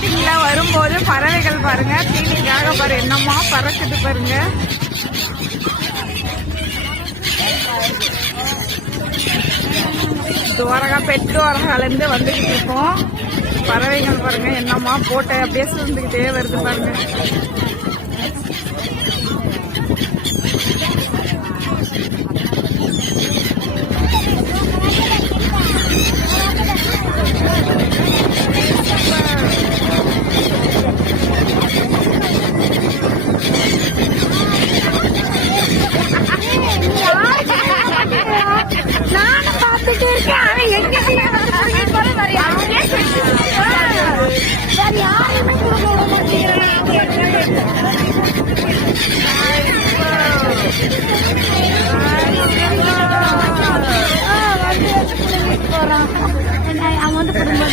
ஸ்டார்டிங்ல வரும்போது பறவைகள் பாருங்க தீனிக்காக பாரு என்னமா பறக்குது பாருங்க. பெட்டோரகால இருந்து வந்துகிட்டு இருக்கோம். பறவைகள் பாருங்க என்னமா போட்டை அப்படியே சுருந்துகிட்டே வருது பாருங்க. நானும் பார்த்துட்டு இருக்கேன். அவன் எங்க யாருமே போறான். அவன் வந்து குடும்பம்